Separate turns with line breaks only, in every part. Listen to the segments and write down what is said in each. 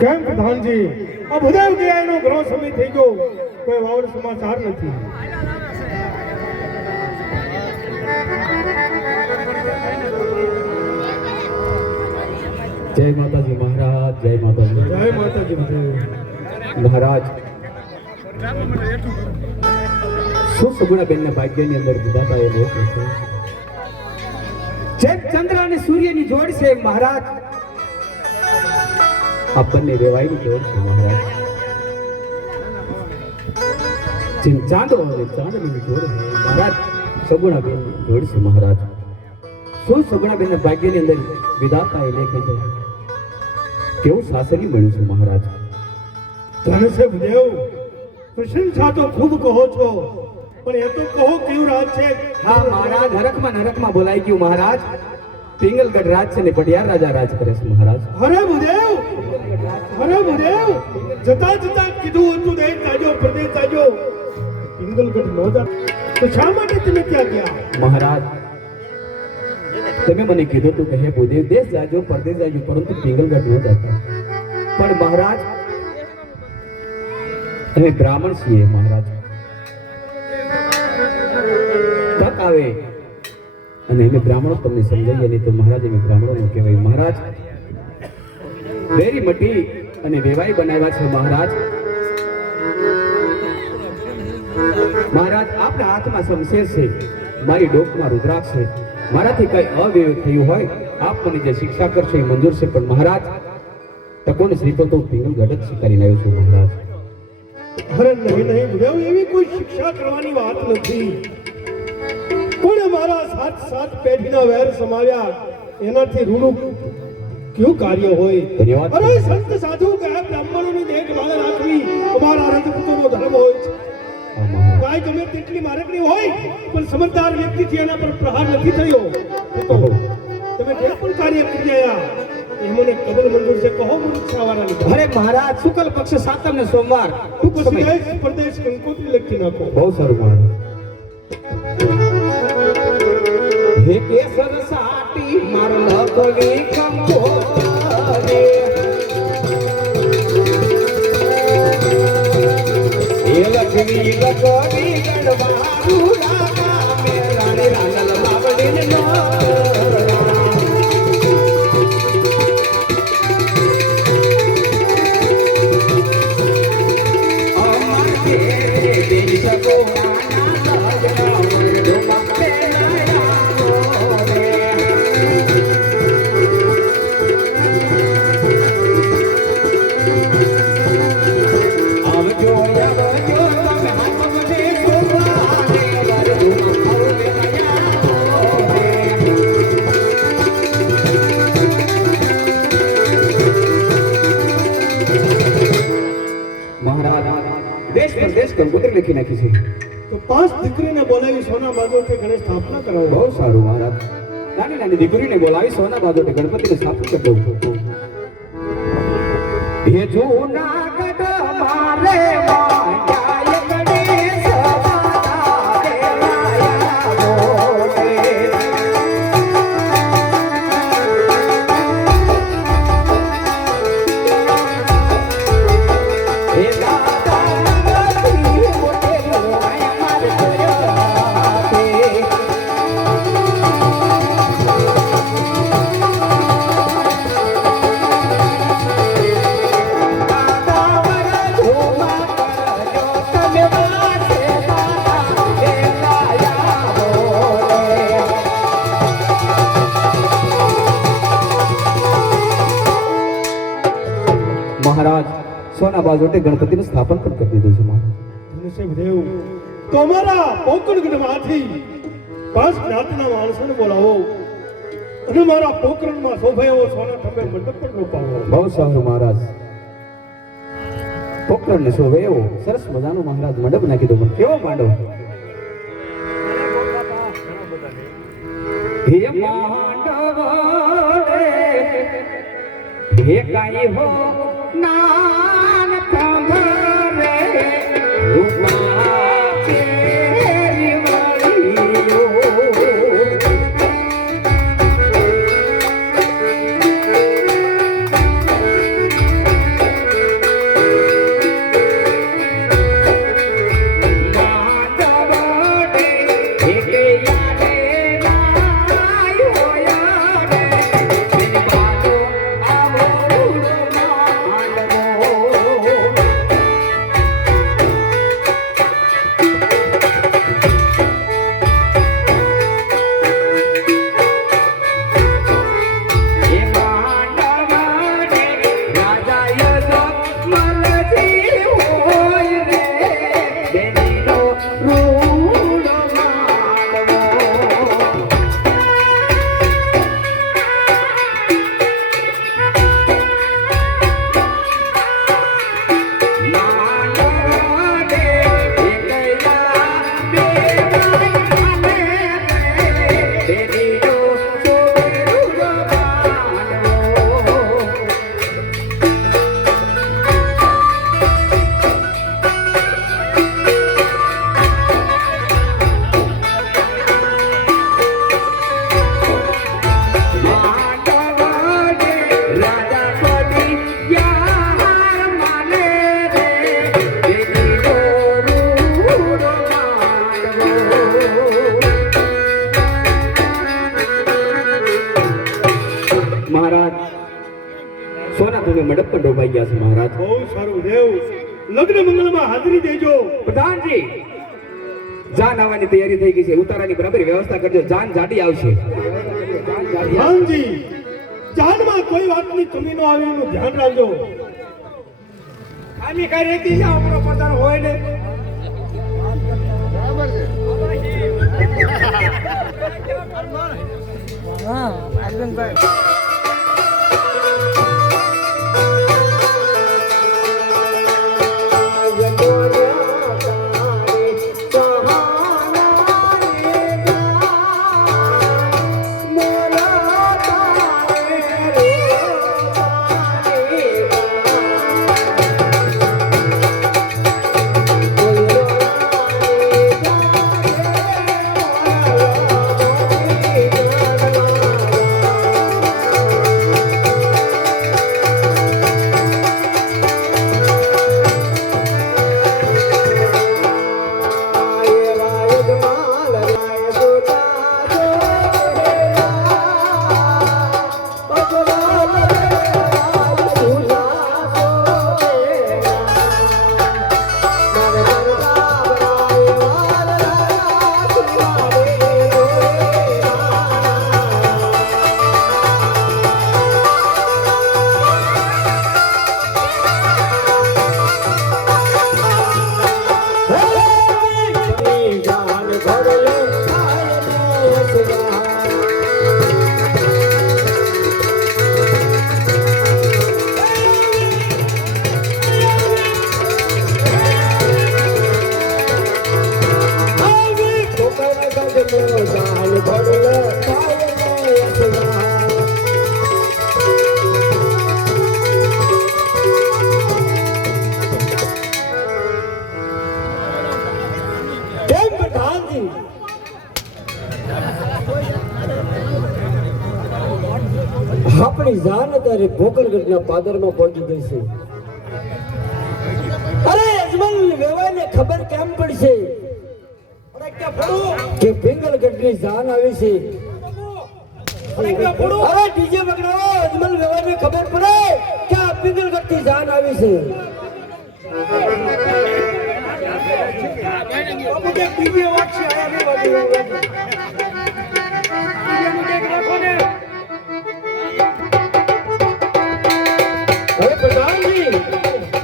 કેમ પ્રધાનજી? આ બધા ગયા એનો ઘણો સમય થઈ ગયો. કોઈ વાવડ સમાચાર નથી.
જય માતાજી મહારાજ જય માતાજી.
જય માતાજી મહાદેવ.
મહારાજ શું સગુણાબેનના ભાગ્યની અંદર વિધાતા એ લોક છે
જેમ ચંદ્ર અને સૂર્યની જોડ છે મહારાજ.
આપણને બંને જોડ છે મહારાજ. જેમ ચાંદો અને ચાંદની જોડ છે મહારાજ. સગુણાબેનની જોડ છે મહારાજ. શું સગુણાબેનના ભાગ્યની અંદર વિધાતા એ લેખે છે? કેવું સાસરી મળ્યું છે મહારાજ?
ધનસેબ દેવ પ્રશંસા તો ખૂબ કહો છો. પણ એ તો કહો કેવું રાજ છે?
હા મહારાજ હરખમાં નરકમાં બોલાઈ ગયું મહારાજ. પિંગલગઢ રાજ છે ને પટિયાર રાજા રાજ કરે છે મહારાજ.
હરે ભુદેવ હરે ભુદેવ જતા જતા કીધું હતું દે તાજો પ્રદેશ તાજો પિંગલગઢ નો જા. તો શા માટે તમે ત્યાં ગયા?
મહારાજ તમે મને કીધું હતું કે હે ભૂદેવ દેશ જાજો પરદેશ જાજો પરંતુ પિંગલગઢ નો જતા. પણ મહારાજ અમે બ્રાહ્મણ છીએ મહારાજ. તક આવે. અને અમે બ્રાહ્મણો તમને સમજાવીએ, નહીં તો મહારાજ અમે બ્રાહ્મણો કહેવાય. મહારાજ, વેરી મટી અને વેવાઈ બનાવ્યા છે મહારાજ. મહારાજ, આપણા હાથમાં શમશેર છે. મારી ડોકમાં રુદ્રાક્ષ છે. મારાથી કઈ અવ્યવ થયું હોય, આપ મને જે શિક્ષા કરશો એ મંજૂર છે. પણ મહારાજ તકોને શ્રીપદ હું પિંગલગઢ જ સ્વીકારીને આવ્યો છું મહારાજ.
અરે નહીં નહીં એવી કોઈ શિક્ષા કરવાની વાત નથી. કોણે સાત સાત પેઢીના વેર સમાવ્યા. એનાથી રૂડું કયું કાર્ય હોય? અરે સંત સાધુ કે બ્રાહ્મણોની દેખભાળ રાખવી અમારા રાજપૂતોનો ધર્મ હોય છે.
હા,
ગમે તેટલી મારકણી હોય પણ સમજદાર વ્યક્તિથી એના પર પ્રહાર નથી થયો. તો તમે જે પણ કાર્ય કરી રહ્યા એ મને કબલ મંજૂર છે. કહો મુરુક્ષાવાળા લીધા
અરે મહારાજ શુક્લ પક્ષ સાતમ ને સોમવાર ટૂંક સમય.
પ્રદેશ કંકોત્રી લખી નાખો.
બહુ સારું મહારાજ.
હે કેસર સાટી માર લખવી કંકોત્રી. હે લખવી લખવી ગણવારું રાગા, મેં રાણી રાંદલ માવડીને નોરા. અમર કે
કંકોત્રી લખી નાખી છે.
તો પાંચ દીકરીને બોલાવી સોના બાજુ કે ગણેશ સ્થાપના કરાવો.
બહુ સારું મહારાજ. નાની નાની દીકરીને બોલાવી સોના બાજોટે ગણપતિને સ્થાપન કરી દઉં.
ભેજો જૂનાગઢ
બાજોટે ગણપતિનું સ્થાપન પણ કરી દીધું છે મહારાજ.
તો અમારા પોકરગઢમાંથી પાંચ જ્ઞાતિના માણસોને બોલાવો. અને મારા પોકરણમાં શોભાય સોના થંભે મંડપ પણ રોપાવો.
બહુ સારું મહારાજ. પોકરણ ને શોભે એવો સરસ મજાનો મહારાજ મંડપ નાખી દો. પણ કેવો માંડો?
હે માંડવ હે કાઈ હો નાન
તમે મંડપ પણ ડોબાઈ ગયા છે મહારાજ.
બહુ સારું દેવ. લગ્ન મંગલમાં હાજરી દેજો.
પ્રધાનજી જાન આવવાની તૈયારી થઈ ગઈ છે. ઉતારાની બરાબર વ્યવસ્થા કરજો. જાન જાડી આવશે.
જાનજી જાનમાં કોઈ વાતની કમી ન આવે એનું ધ્યાન રાખજો.
આની કઈ રેતી છે? આપણો પોતાનો હોય ને.
કેમ
જાન અત્યારે ભોકરગઢના પાદરમાં પહોંચી ગઈ છે. અરે અજમલ વેવાઈને ખબર કેમ પડશે? કે પિંગલગઢની જાન આવી છે. અરે ડીજે વગડાવો અજમલ વેવાઈને ખબર પડે કે આ પિંગલગઢની જાન આવી છે.
બીજી વાત છે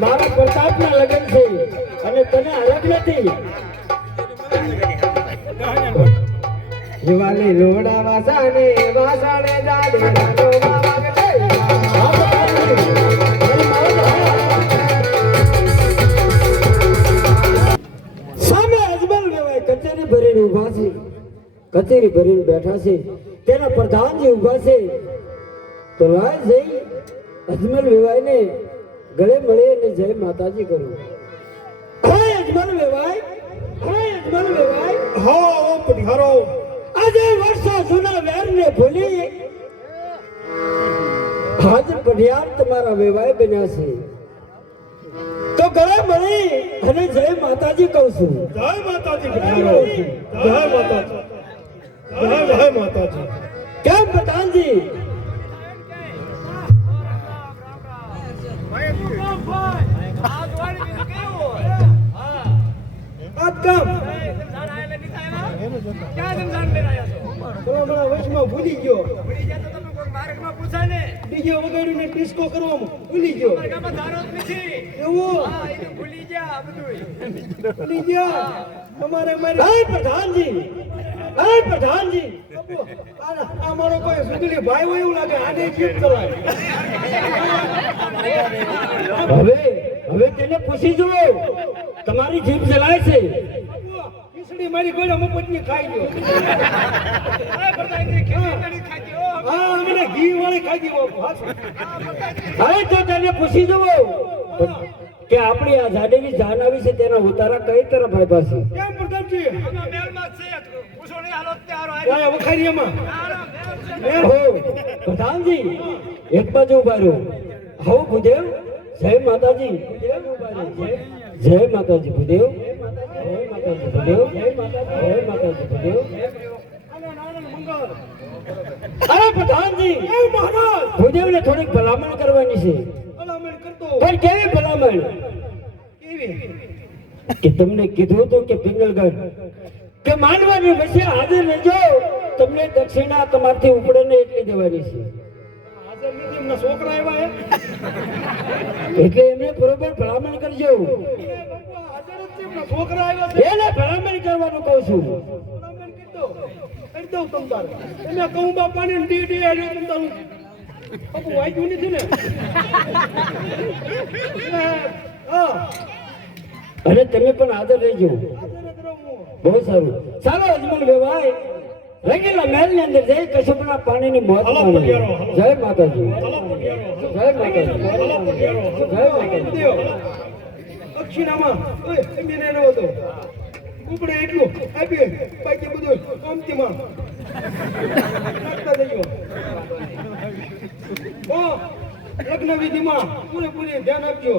મારા પ્રતાપના લગ્ન છે અને તને અલગ નથી.
દિવાળી લોડા વાસાને વાસાને જાડે રાતો
વેવાય કચેરી ભરીને ઊભા છે. કચેરી ભરીને બેઠા છે. તેના પ્રધાનજી ઊભા છે. તો લાય જઈ અજમલ વેવાયને ગળે મળે અને જય માતાજી કરું. હાય અજમલ વેવાય હાય અજમલ વેવાય.
હા ઓ પધારો
આજે વર્ષો જૂના વેરને ભૂલી આજ પઢિયાર તમારા વેવાય બન્યા છે. તો ગળે મળી અને જય માતાજી કહું છું.
જય માતાજી પધારો જય માતાજી. જય જય માતાજી.
કેમ પ્રધાનજી
ભૂલી ગયો. ડીજે ને ડિસ્કો કરવામાં ભૂલી ગયો એવું ભૂલી ગયા અમારે મારી
હાય પ્રધાનજી હાય પ્રધાનજી
બાપુ, આ આ મારો કોઈ સુગલી ભાઈ હોય એવું લાગે આને જીત ચલાય
હવે હવે તેને પૂછી જુઓ તમારી જીભ ચલાય છે.
ખીચડી મારી કોઈ પત્ની ખાઈ ગયો. હા અમને ઘી વાળી ખાઈ ગઈ હા.
હવે તો તેને પૂછી જુઓ. કે આપણી આ જાડેવી જાન આવી છે તેના ઉતારા કઈ તરફ આપ્યા છે?
કેમ પ્રતાપજી ઓય વખારીયામાં
હો પ્રધાનજી એક બાજુ ઊભા રહ્યો હો ભૂદેવ. જય માતાજી. ભૂદેવ ઊભા રહો. જય- જય માતાજી ભૂદેવ. જય માતાજી ભૂદેવ. જય માતાજી ભૂદેવ. અરે પ્રધાનજી. ભૂદેવને થોડીક ભલામણ કરવાની છે. પણ કેવી ભલામણ?
કેવી
કે તમને કીધું હતું કે પિંગલગઢ કે માનવાની વચ્ચે હાજર રહેજો તમને દક્ષિણા તમારથી ઉપડે ને એટલી દેવાની છે.
છોકરા આવ્યા
એટલે એમને બરોબર ભલામણ કરજો.
છોકરા આવ્યા
એને ભલામણ કરવાનું કહું છું.
કરી દઉં એને કહું બાપાને ડી ડી વાંચ્યું નથી ને
અને તમે પણ હાજર રહેજો. બહુ સારું ચાલો અજમલ ભાઈ રંગીલા મહેલની અંદર જઈ કશુપના પાણીની મોત
હલો,
માણો.
પટિયારો, હલો.
જય માતાજી. જય માતાજી. જય માતાજી
દક્ષિણામાં એમ એને હતો. ઉપડે એટલું આપીએ બાકી બધું કોમતીમાં નાખતા જઈઓ લગ્ન વિધિમાં પૂરેપૂરી ધ્યાન આપજો.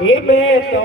એ બે તો